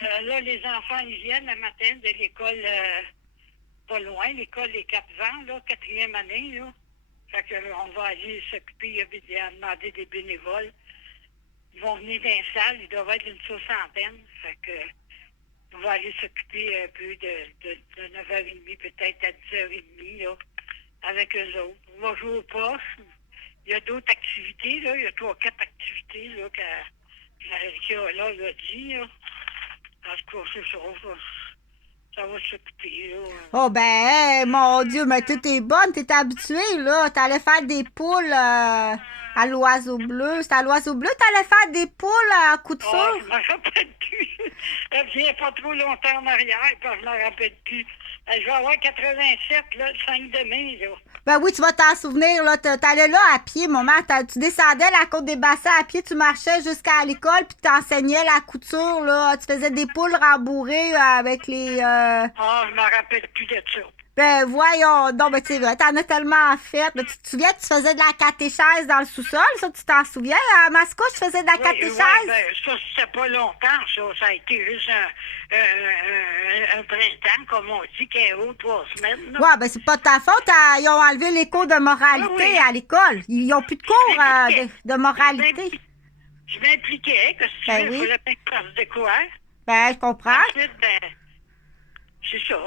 Là, les enfants, ils viennent le matin de l'école pas loin, l'école des 4 ans, là, 4e année, là. Fait que là, on va aller s'occuper, il a demandé des bénévoles. Ils vont venir dans les salles, ils doivent être une soixantaine. Fait que on va aller s'occuper un peu de 9h30, peut-être à 10h30, là, avec eux autres. On va jouer au poste. Il y a d'autres activités, là. Il y a 3-4 activités, là, qu'elle a dit, là. En tout cas, c'est ça. Ça va s'occuper, là. Oh ben, hey, mon Dieu, mais tout est bonne, t'es habituée, là. T'allais faire des poules à l'oiseau bleu. C'est à l'oiseau bleu, t'allais faire des poules à couture? Ah, je me rappelle plus. Elle vient pas trop longtemps en arrière, puis je me rappelle plus. Je vais avoir 87, là, le 5 de mai, là. Ben oui, tu vas t'en souvenir, là. T'allais là à pied, maman. Tu descendais la côte des Bassins à pied, tu marchais jusqu'à l'école, puis t'enseignais la couture, là. Tu faisais des poules rembourrées avec les... Ah, je me rappelle plus de ça. Ben voyons donc, ben c'est vrai, t'en as tellement fait. Ben, tu te souviens, tu faisais de la catéchèse dans le sous-sol, ça, tu t'en souviens? À Mascouche, tu faisais de la catéchèse? Ben, ça, c'était pas longtemps, ça. Ça a été juste un printemps, comme on dit, 15 ou 3 semaines, là. Ouais, ben c'est pas de ta faute, ils ont enlevé les cours de moralité Oui. à l'école. Ils ont plus de cours de moralité. Je m'impliquais, que si Ben tu veux, oui. il fallait bien que je fasse de quoi. Ben, je comprends. Ensuite, ben, c'est ça.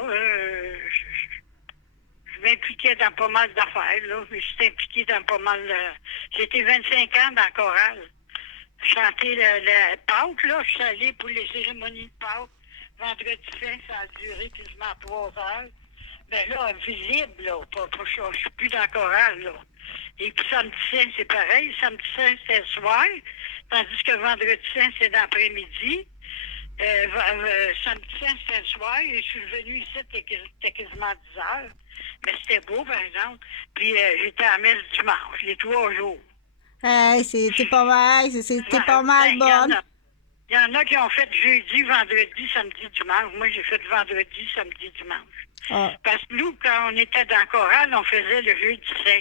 Je m'impliquais dans pas mal d'affaires, là. Je suis impliquée dans pas mal. J'ai été 25 ans dans la chorale. Chanter le Pâques, là. Je suis allée pour les cérémonies de Pâques. Vendredi saint, ça a duré quasiment 3 heures. Ben là, visible, là. Je suis plus dans la chorale, là. Et puis samedi saint, c'est pareil. Samedi saint, c'est le soir. Tandis que vendredi saint, c'est l'après-midi. Samedi saint, c'était le soir. Et je suis venue ici, c'était quasiment 10 heures. Mais c'était beau, par exemple. Puis j'étais à la messe dimanche, les 3 jours. Hey, c'était pas mal, c'était pas mal bonne. Il y en a qui ont fait jeudi, vendredi, samedi, dimanche. Moi, j'ai fait vendredi, samedi, dimanche. Ah. Parce que nous, quand on était dans le chorale, on faisait le jeudi saint.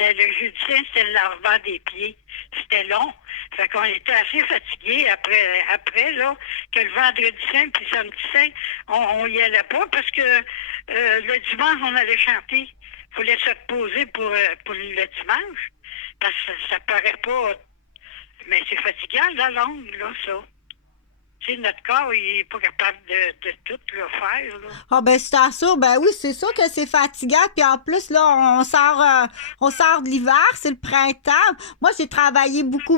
Le jeudi saint, c'était le lavement des pieds. C'était long. Fait qu'on était assez fatigués après là, que le vendredi saint puis le samedi saint, on y allait pas parce que le dimanche, on allait chanter. Il fallait se reposer pour le dimanche. Parce que ça paraît pas. Mais c'est fatigant, la langue, là, ça. Tu sais, notre corps, il n'est pas capable de tout le faire, là. Ah ben c'est sûr, ben oui, c'est sûr que c'est fatigant. Puis en plus, là, on sort de l'hiver, c'est le printemps. Moi, j'ai travaillé beaucoup.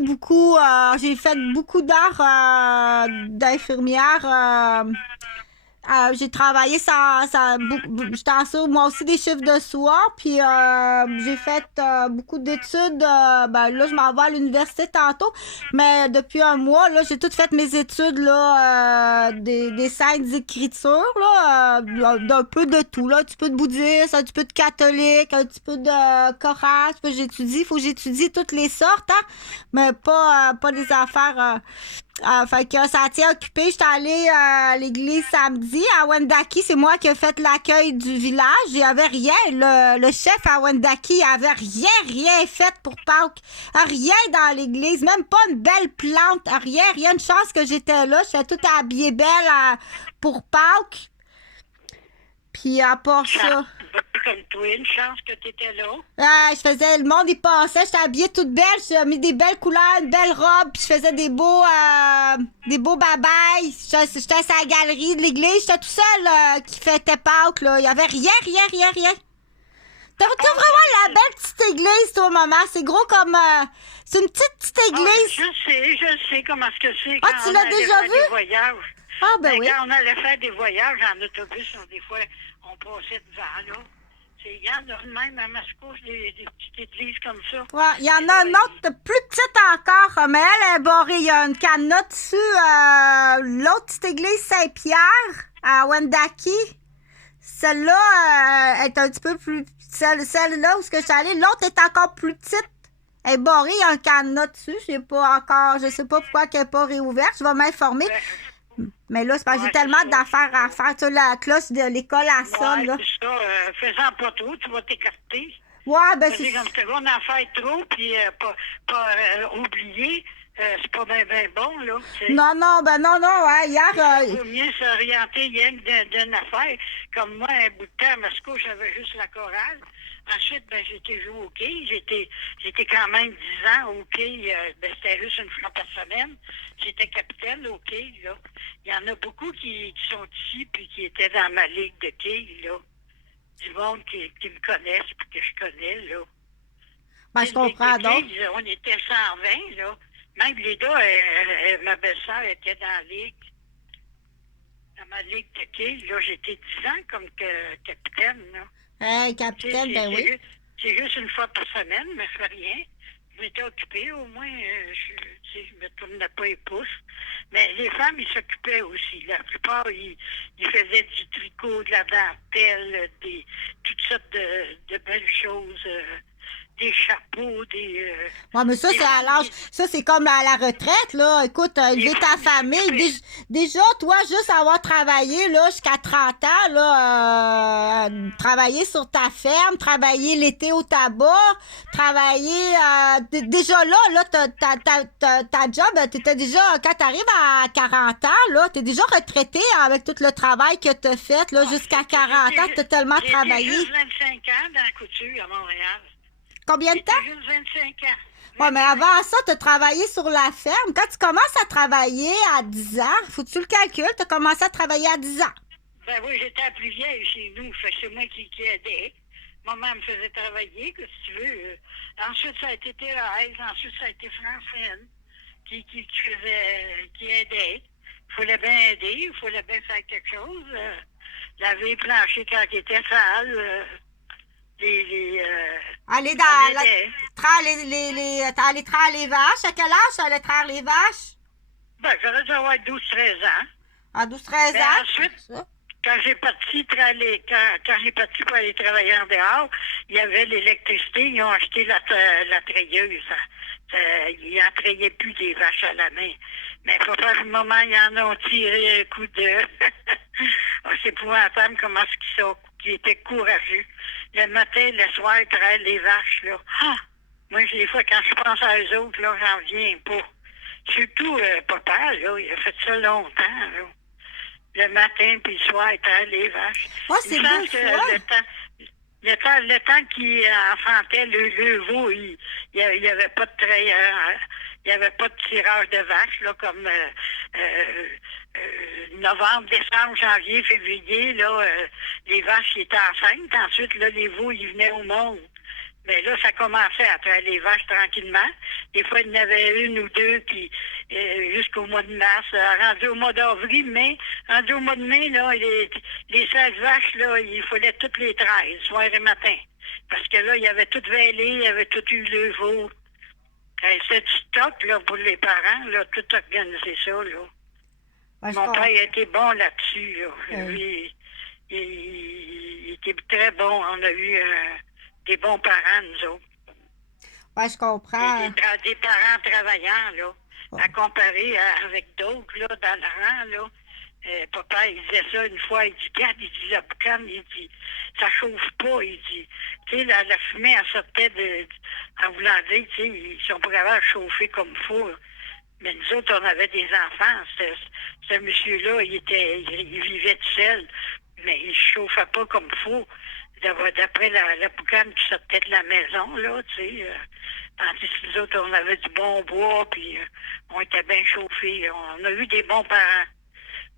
J'ai fait beaucoup d'heures d'infirmière. J'ai travaillé j'étais en sur moi aussi des chiffres de soir, puis j'ai fait beaucoup d'études. Ben là, je m'en vais à l'université tantôt, mais depuis un mois, là, j'ai tout fait mes études là, des scènes d'écriture, là, d'un peu de tout, là, un petit peu de bouddhisme, un petit peu de catholique, un petit peu de chorale, il faut que j'étudie toutes les sortes, hein, mais pas des affaires. Fait que ça tient occupé. J'étais allée à l'église samedi à Wendake. C'est moi qui ai fait l'accueil du village. Il n'y avait rien. Le chef à Wendake, il avait rien fait pour Pâques. Rien dans l'église. Même pas une belle plante. Rien. Une chance que j'étais là. J'étais toute habillée belle pour Pâques. Puis à part ça... Comme toi, une chance que tu étais là. Je faisais, le monde y passait, j'étais habillée toute belle, j'ai mis des belles couleurs, une belle robe, puis je faisais des beaux babayes. J'étais sur la galerie de l'église, j'étais tout seul qui fêtait Pâques, là. Il y avait rien. T'as vraiment la belle petite église, toi, maman. C'est gros comme... c'est une petite église. Je sais comment est-ce que c'est. Ah, tu l'as déjà vu? Des voyages. Ah, ben oui. Quand on allait faire des voyages en autobus, des fois, on passait devant, là. Il y en a même à Mascouche, des petites églises comme ça. Ouais, il y en a une autre plus petite encore, mais elle est barrée. Il y a une canne dessus. L'autre petite église Saint-Pierre à Wendake. Celle-là est un petit peu plus... Celle-là où je suis allée, l'autre est encore plus petite. Elle est barrée, il y a un canne dessus. Je sais pas pourquoi elle n'est pas réouverte. Je vais m'informer. Mais là, c'est parce que j'ai tellement d'affaires à faire. Tu sais, la cloche de l'école, elle sonne, là. C'est ça. Faisant pas trop, tu vas t'écarter. Ouais, ben c'est comme ça. On en fait trop, puis pas oublier. c'est pas bien bon, là, tu sais. Non, non, ben non, non, hein, hier, Il vaut mieux s'orienter rien que d'une affaire. Comme moi, un bout de temps à Moscou, j'avais juste la chorale. Ensuite, ben, j'étais joué au hockey. J'étais quand même 10 ans au hockey. Ben, c'était juste une fois par semaine. J'étais capitaine au hockey, là. Il y en a beaucoup qui sont ici puis qui étaient dans ma ligue de hockey, là. Du monde qui me connaissent puis que je connais, là. ben, Tu je sais, ligue comprends de donc. hockey, on était 120, là. Même les gars, ma belle-sœur était dans la ligue. Dans ma ligue de hockey, là, j'étais 10 ans comme capitaine, là. Hey, Tu sais, capitaine, ben oui. c'est juste une fois par semaine, mais je fais rien. Je m'étais occupée, au moins, tu sais, je me tournais pas les pouces. Mais les femmes, ils s'occupaient aussi. La plupart, ils faisaient du tricot, de la dentelle, toutes sortes de belles choses, des chapeaux, Ouais, mais ça, des c'est à femmes, l'âge. Ça, c'est comme à la retraite, là. Écoute, élever ta femmes, ils famille. s'occupaient. Déjà, toi, juste avoir travaillé, là, jusqu'à 30 ans, là, travailler sur ta ferme, travailler l'été au tabac, travailler, déjà là, ta job, t'étais déjà, quand t'arrives à 40 ans, là, t'es déjà retraité avec tout le travail que t'as fait, là, jusqu'à 40 ans, t'as tellement J'étais travaillé. juste 25 ans dans la couture à Montréal. Combien de temps? J'étais juste 25 ans. Ouais, mais 25 avant ça, tu as travaillé sur la ferme. Quand tu commences à travailler à 10 ans, faut que tu le calcules, tu as commencé à travailler à 10 ans. Ben oui, j'étais la plus vieille chez nous. Fait que c'est moi qui aidais. Maman me faisait travailler, que si tu veux. Ensuite, ça a été Thérèse. Ensuite, ça a été Francine qui aidait. Il fallait bien aider. Il fallait bien faire quelque chose. Laver les planchers quand ils étaient sales. Aller on dans la, aidait. t'es allé traire les vaches. À quel âge tu allais traire les vaches? Ben, j'aurais dû avoir 12-13 ans. À 12-13 Mais ans? ensuite, Ça. quand j'ai parti quand j'ai parti pour aller travailler en dehors, il y avait l'électricité, ils ont acheté la treilleuse. Ils n'en treillaient plus des vaches à la main. Mais papa, du moment, ils en ont tiré un coup de... Oh, c'est épouvantable comment qu'ils étaient courageux. Le matin, le soir, ils traillaient les vaches, là. Ah! Moi, des fois, quand je pense à eux autres, là, j'en viens pas. Surtout, papa, là, il a fait ça longtemps, là. Le matin puis le soir, il traite les vaches. Ouais, Il c'est me deux semble que fois. le temps qu'il enfantait le veau, il n'y avait pas de treilleur, hein. Il n'y avait pas de tirage de vaches, là, comme novembre, décembre, janvier, février, là, les vaches ils étaient enceintes. Ensuite, là, les veaux, ils venaient au monde. Mais là, ça commençait à traire les vaches tranquillement. Des fois, il y en avait une ou deux qui, jusqu'au mois de mars, rendu au mois d'avril, mai, rendu au mois de mai, là, les 16 vaches, là, il fallait toutes les 13, soir et matin. Parce que là, il y avait tout vêlé, il y avait tout eu le veau. C'était du stock, là, pour les parents, là, tout organiser ça, là. Ouais, je Mon comprends. père était bon là-dessus, là. Ouais. Lui, il était très bon. On a eu des bons parents, nous autres. Ouais, je comprends. Des parents travaillants, là. Ouais. À comparer avec d'autres, là, dans le rang, là. Papa, il disait ça une fois, il dit, regarde, il dit, la boucane, il dit, ça chauffe pas, il dit, tu sais, la fumée, elle sortait en voulant dire, tu sais, ils sont pas capables de chauffer comme il faut. Mais nous autres, on avait des enfants. Ce monsieur-là, il vivait tout seul, mais il ne chauffait pas comme il faut. D'après la boucane qui sortait de la maison, là, tu sais. Tandis que nous autres, on avait du bon bois, puis on était bien chauffés. On a eu des bons parents.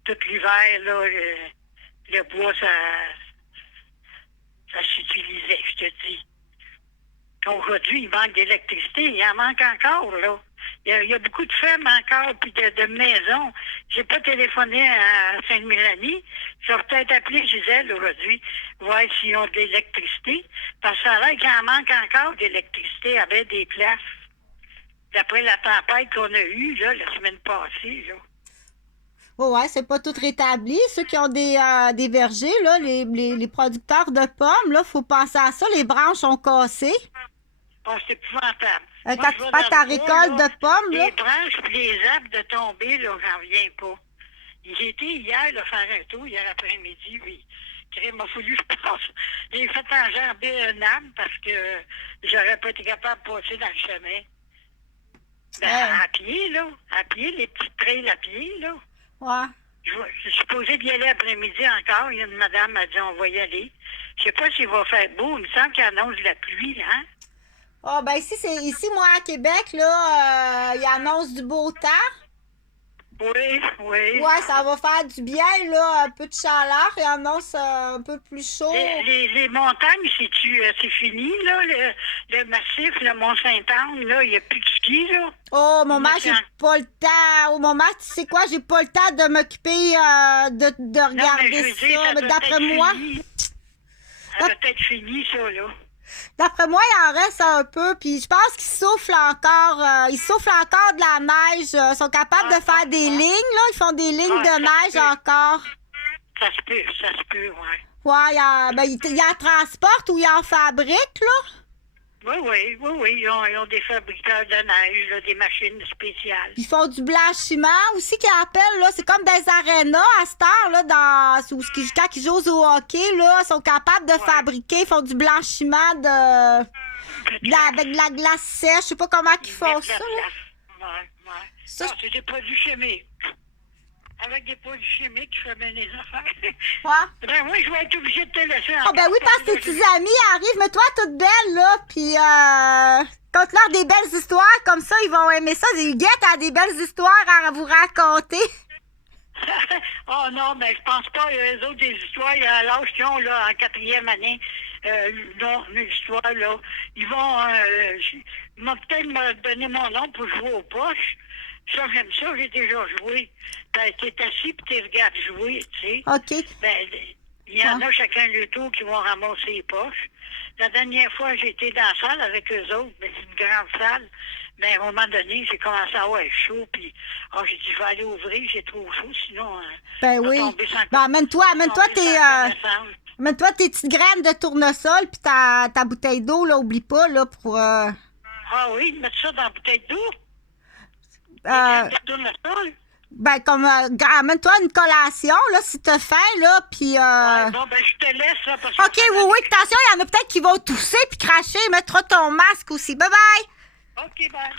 Tout l'hiver, là, le bois, ça s'utilisait, je te dis. Aujourd'hui, il manque d'électricité. Il en manque encore, là. Il y a beaucoup de fermes encore, puis de maisons. J'ai pas téléphoné à Sainte-Mélanie. Je vais peut-être appeler Gisèle aujourd'hui, voir s'ils ont de l'électricité. Parce que ça a l'air qu'il en manque encore d'électricité avec des places. D'après la tempête qu'on a eue, là, la semaine passée, là. Oh, ouais, c'est pas tout rétabli. Ceux qui ont des vergers, là, les producteurs de pommes, là, faut penser à ça. Les branches sont cassées. Oh, c'est épouvantable. Quand Moi, je tu vais fais dans ta le bois, récolte là, de pommes, là, les branches et les arbres de tomber, là, j'en reviens pas. J'ai été hier là, faire un tour, hier après-midi, puis il m'a fallu que je passe. J'ai fait enjamber un arbre parce que j'aurais pas été capable de passer dans le chemin. Ben, à pied, là. À pied, les petites trails à pied, là. Ouais. Je suis supposée d'y aller après-midi encore. Il y a une madame m'a dit on va y aller. Je sais pas s'il va faire beau. Il me semble qu'il annonce de la pluie, hein? Ah, ben ici, moi, à Québec, là, il annonce du beau temps. Oui, oui. Ouais, ça va faire du bien, là, un peu de chaleur. Il annonce un peu plus chaud. Les montagnes, c'est fini, là, le massif, le Mont-Saint-Anne, là, il n'y a plus de ski, là. Oh, maman, j'ai pas le temps. Oh, maman, tu sais quoi, j'ai pas le temps de m'occuper de regarder non, mais je veux dire, ça. Mais d'après moi... Ça doit être fini, ça, là. D'après moi, il en reste un peu, puis je pense qu'ils soufflent encore. Ils soufflent encore de la neige. Ils sont capables de faire des lignes, là. Ils font des lignes de neige encore. Ça se peut, ouais. Ouais, ils en transportent ou ils en fabriquent, là. Oui. Ils ont des fabricateurs de neige, là, des machines spéciales. Ils font du blanchiment aussi qu'ils appellent, là. C'est comme des arénas à cette heure, là, quand ils jouent au hockey, là. Ils sont capables de fabriquer, ils font du blanchiment avec de la glace sèche. Je sais pas comment ils font ça, là. Ouais. Ça, c'est des produits chimiques. Avec des produits chimiques, je fais bien les affaires. Ouais. Ben moi, je vais être obligée de te laisser. Oh, ben oui, parce que tes petits amis arrivent, mais toi, toute belle, là, puis conte-leur des belles histoires, comme ça, ils vont aimer ça. Huguette a des belles histoires à vous raconter. Oh non, ben je pense pas, eux autres, des histoires, il y a l'âge qu'ils ont, là, en 4e année, non, une histoire, là, ils vont peut-être me donner mon nom pour jouer aux poches. Ça, j'aime ça, j'ai déjà joué. Ben, t'es assis puis tu regardes jouer, tu sais. OK. Ben, il y en a chacun le tour qui vont ramasser les poches. La dernière fois, j'ai été dans la salle avec eux autres, ben, c'est une grande salle. Mais à un moment donné, j'ai commencé à avoir chaud, puis j'ai dit, je vais aller ouvrir, j'ai trop chaud, sinon... ben oui. Ben, amène-toi tes petites graines de tournesol, puis ta bouteille d'eau, là, oublie pas, là, pour... Ah oui, mettre ça dans la bouteille d'eau? Ben, comme, amène-toi une collation, là, si t'as faim, là, puis... Ouais, bon, ben, je te laisse, là, parce que... OK, oui, attention, il y en a peut-être qui vont tousser puis cracher. Mets-toi ton masque aussi. Bye-bye! OK, bye.